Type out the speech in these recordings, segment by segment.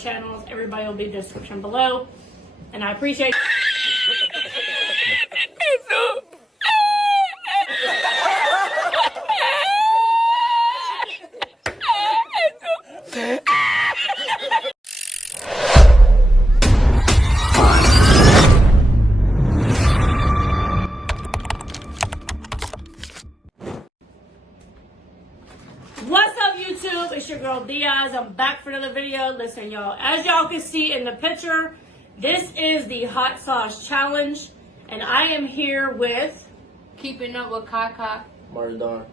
channels. Everybody will be in the description below. And I appreciate What's up, YouTube? It's your girl Diaz. I'm back for another video. Listen, y'all, as y'all can see in the picture, this is the hot sauce challenge, and I am here with Keeping Up with Kaka. Maradon.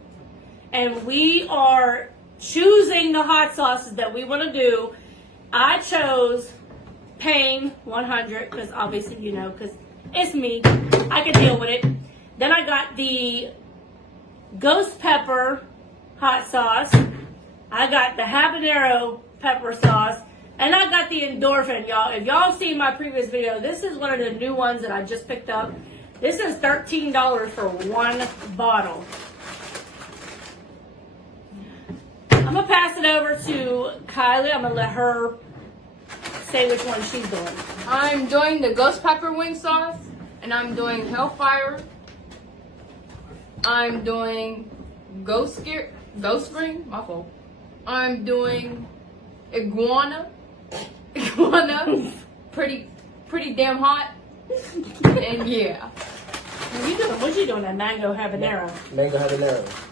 and we are choosing the hot sauces that we want to do. I chose Pain 100 because obviously, you know, because it's me. I can deal with it. Then I got the ghost pepper hot sauce. I got the habanero pepper sauce. And I got the endorphin, y'all. If y'all seen my previous video, this is one of the new ones that I just picked up. This is $13 for one bottle. I'm going to pass it over to Kylie. I'm going to let her say which one she's doing. I'm doing the ghost pepper wing sauce, and I'm doing Hellfire. I'm doing ghost ring, my fault. I'm doing iguana, pretty damn hot, and yeah. What you doing? That mango habanero. Mango habanero.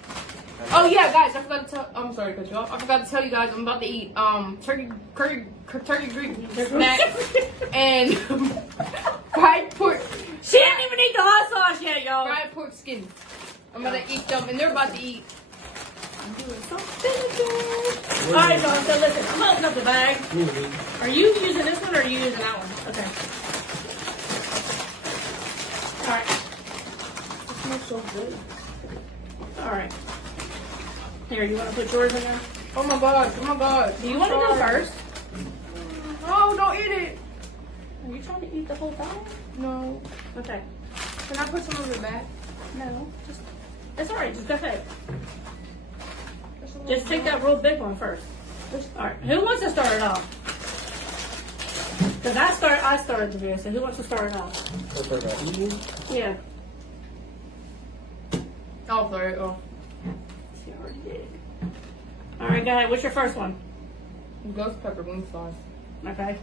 Oh yeah, guys, I forgot to tell. I'm sorry to cut you off. I forgot to tell you guys I'm about to eat turkey Greek snack and fried pork. She didn't even eat the hot sauce yet, y'all. Fried pork skins. I'm gonna eat them, and they're about to eat. I'm doing something good. Alright, y'all, so listen, I'm gonna open up the bag. Are you using this one or are you using that one? Okay. Alright. It smells so good. Alright. Here, you wanna put yours in there? Oh my god! Oh my god! Do you wanna go first? Oh, don't eat it. Are you trying to eat the whole thing? No. Okay. Can I put some of it back? No. It's alright, just go ahead. Just take that real big one first. Alright, who wants to start it off? Because I started the video, so who wants to start it off? Yeah. Oh, sorry. Oh, She already did. Alright, go ahead. What's your first one? ghost pepper wing sauce. Okay.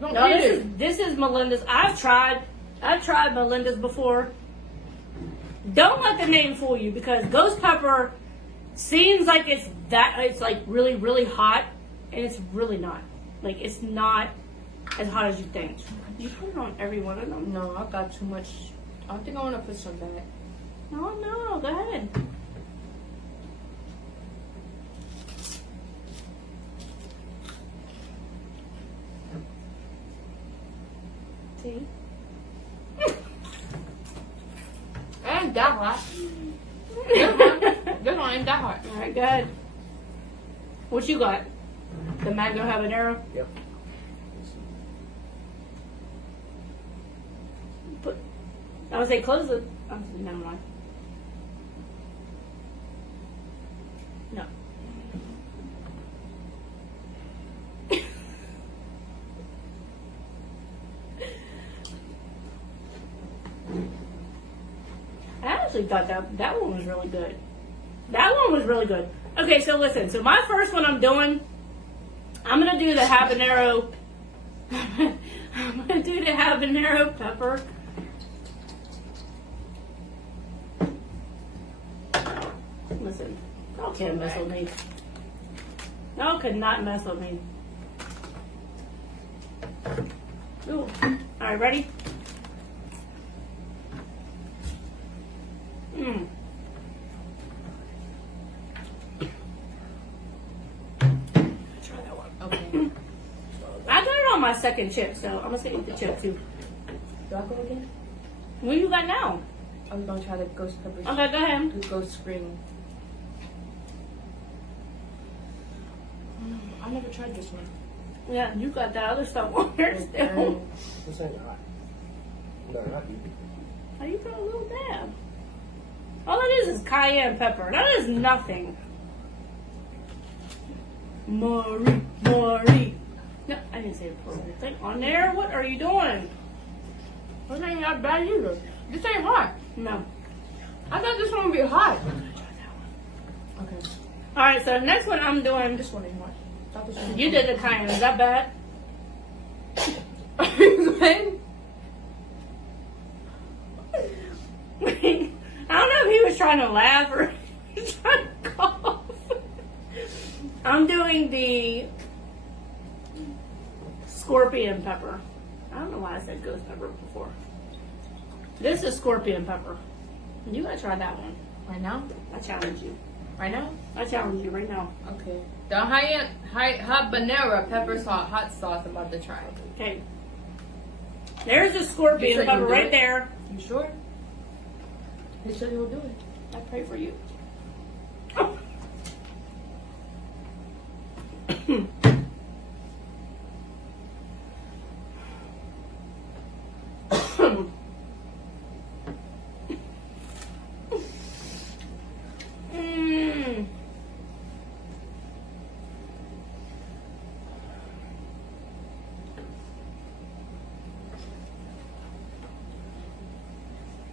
Don't No, eat it. this is Melinda's. I've tried Melinda's before. Don't let the name fool you because ghost pepper seems like it's like really, really hot, and it's really not. Like, it's not as hot as you think. You put it on every one of them. No, I got too much. I think I want to put some back. No, go ahead. See? It ain't that hot. This one ain't that hot. Alright, go ahead. What you got? The mango habanero? Yep. I would say close it. Oh, never mind. No. I actually thought that one was really good. That one was really good. Okay, so listen. So my first one I'm doing, I'm going to do the habanero. I'm going to do the habanero pepper. Listen, y'all can't mess with me. Y'all could not mess with me. Ooh. Alright, ready? Mmm. Try that one. Okay. I got it on my second chip, so I'm gonna say eat the chip too. Do I go again? What you got now? I was gonna try the ghost pepper. Okay, go ahead. The ghost ring. I never tried this one. Yeah, you got that other stuff on there still. This ain't hot. No, not you. How you put a little dab? All it is cayenne pepper. That is nothing. Marie. Party. No, I didn't say party. Thing on there. What are you doing? This ain't that bad either. This ain't hot. No. I thought this one would be hot. Okay. All right. So the next one I'm doing. This one ain't hot. Thought this one was You did the cayenne. Is that bad? Are you good? I don't know if he was trying to laugh or he was trying to cough. I'm doing the scorpion pepper. I don't know why I said ghost pepper before. This is scorpion pepper. You gotta try that one. Right now? I challenge you. Right now? I challenge you right now. Okay. The habanero pepper sauce, hot sauce I'm about to try. Okay. There's the scorpion You said pepper you'll do right it? there. You sure? He said he'll do it. I pray for you. Mm.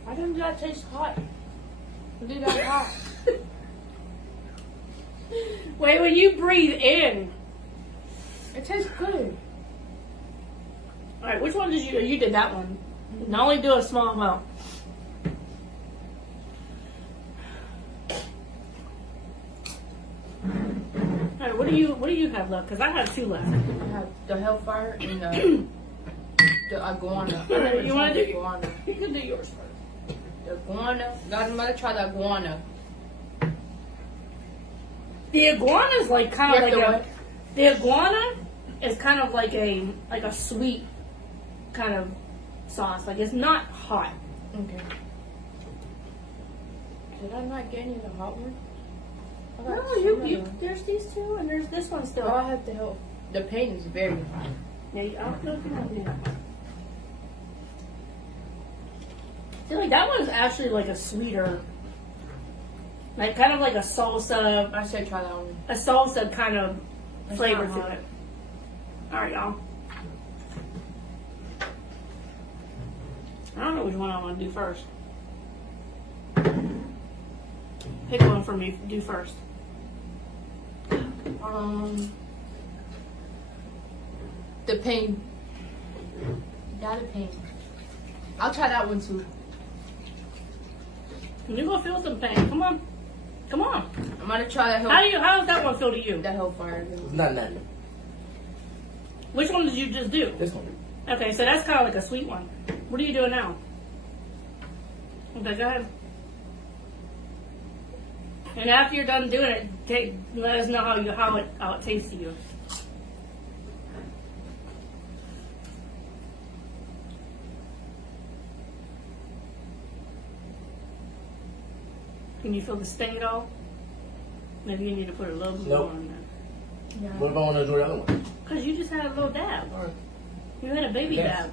Why doesn't that taste hot? It did that hot. Wait, when you breathe in. It tastes good. All right, which one did you? You did that one. And only do a small amount. All right, what do you have left? Because I have 2 left. I have the hellfire and the iguana. You want to the do? iguana? You can do yours first. The iguana. Guys, I'm about to try the iguana. The iguana is like kind of You like have a. to The iguana is kind of like a sweet kind of sauce. Like it's not hot. Okay. Did I not get any of the hot one? I got No, some you. of them. There's these 2 and there's this one still. Oh, I have to help. The pain is very hot. Yeah, I don't know if you want to do that. I feel like that one's actually like a sweeter, like kind of like a salsa I said try that one. kind of It's flavor not to hot. it. All right, y'all. I don't know which one I want to do first. Pick one for me. Do first. The pain. Got the pain. I'll try that one too. Can you go feel some pain? Come on. Come on. I'm gonna try the How does that one feel to you? the hellfire. It's not nothing. Which one did you just do? This one. Okay, so that's kind of like a sweet one. What are you doing now? Okay, go ahead. And after you're done doing it, let us know how it tastes to you. Can you feel the sting at all? Maybe you need to put a little bit Nope. more on there. What if I want to do the other one? Because you just had a little dab. All right. You had a baby Yes. dab.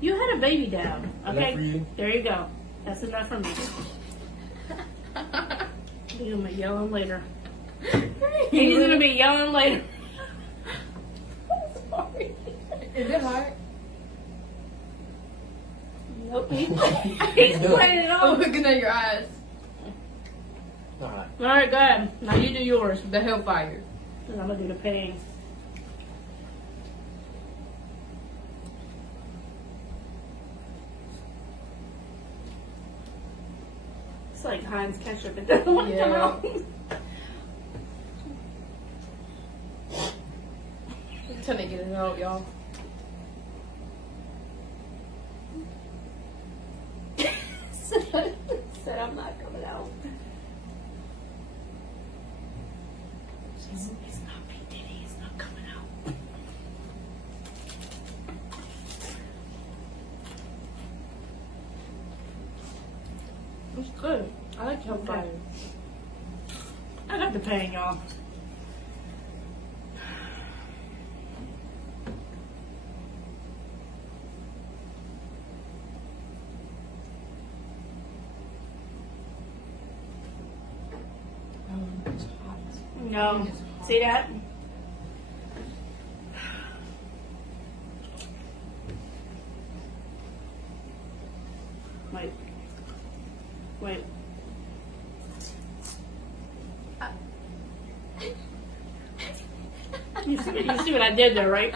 You had a baby dab. Enough Okay? for you? There you go. That's enough for me. You're going to be yelling later. He's going to be yelling later. Sorry. Is it hot? Nope. He's playing it I'm off. looking at your eyes. All right. All right, go ahead. Now you do yours. The hellfire. And I'm going to do the pain. It's like Heinz ketchup. It doesn't want to come Yeah. out. I'm trying to get it out, y'all. Said I'm not coming out. It's not Big Diddy. It's not coming out. It's good. I like hellfire. Okay. I got the pain, y'all. It's hot. No. See that? Wait. You see what I did there, right?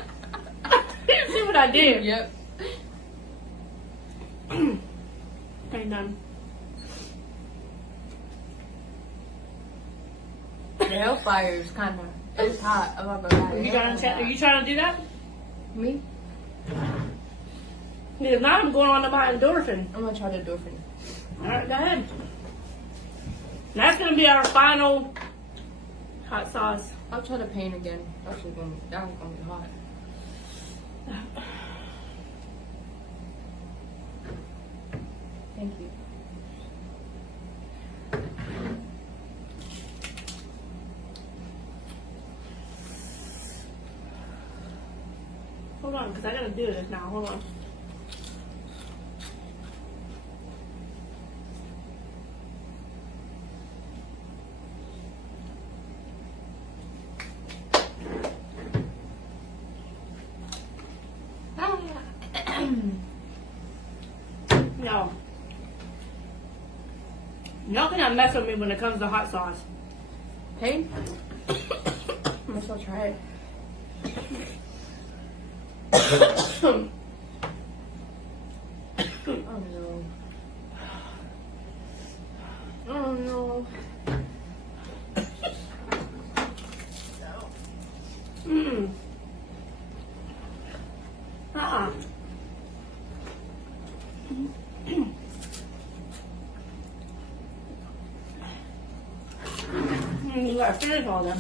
You see what I did? Yep. Ain't done. The hellfire is kind of, it's hot. I'm not gonna lie. Are you trying to do that? Me? If not, I'm going on to my endorphin. I'm gonna try the endorphin. Alright, go ahead. That's gonna be our final hot sauce. I'll try the pain again. That one's gonna be hot. Thank you. Hold on, because I gotta do this now. Hold on. No. Y'all cannot mess with me when it comes to hot sauce. Pain? I'm gonna still try it. Oh no. Oh no. Mm. Uh-uh. You gotta finish all them.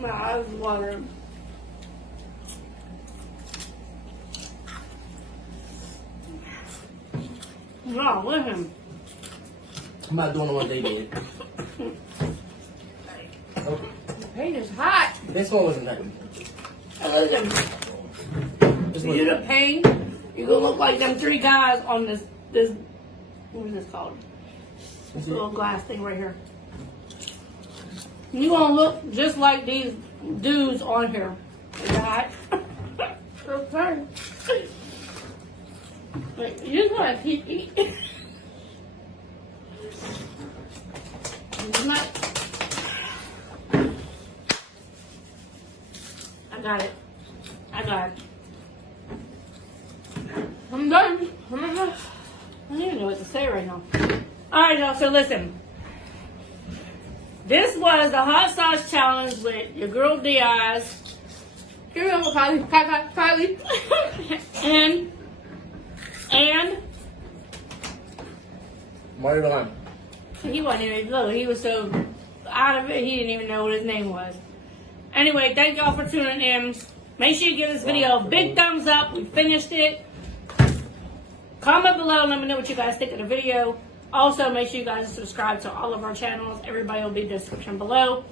My eyes watering. What's wrong with him? I'm not doing what they did. Okay. The pain is hot. This one wasn't that. Listen, This you the pain, you gonna look like them three guys on this, what is this called? This little glass thing right here. You gonna look just like these dudes on here. Is that hot? Okay. Wait, you just wanna keep eating. I got it. I got it. I'm done. I don't even know what to say right now. Alright, y'all, so listen. This was the hot sauce challenge with your girl Diaz. Here we go, Kylie. and Mario Lime. he wasn't even, look, he was so out of it, he didn't even know what his name was. Anyway, thank y'all for tuning in. Make sure you give this video a big thumbs up. We finished it. Comment below and let me know what you guys think of the video. Also, make sure you guys subscribe to all of our channels. Everybody will be in the description below.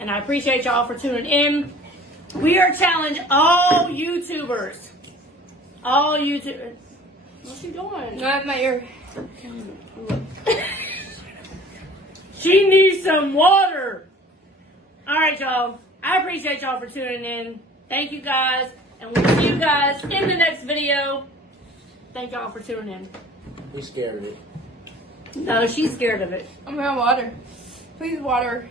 And I appreciate y'all for tuning in. We are challenging all YouTubers. All YouTubers. What's she doing? Not my ear. She needs some water. Alright, y'all. I appreciate y'all for tuning in. Thank you guys. And we'll see you guys in the next video. Thank y'all for tuning in. We scared of it. No, she's scared of it. I'm gonna have water. Please, water.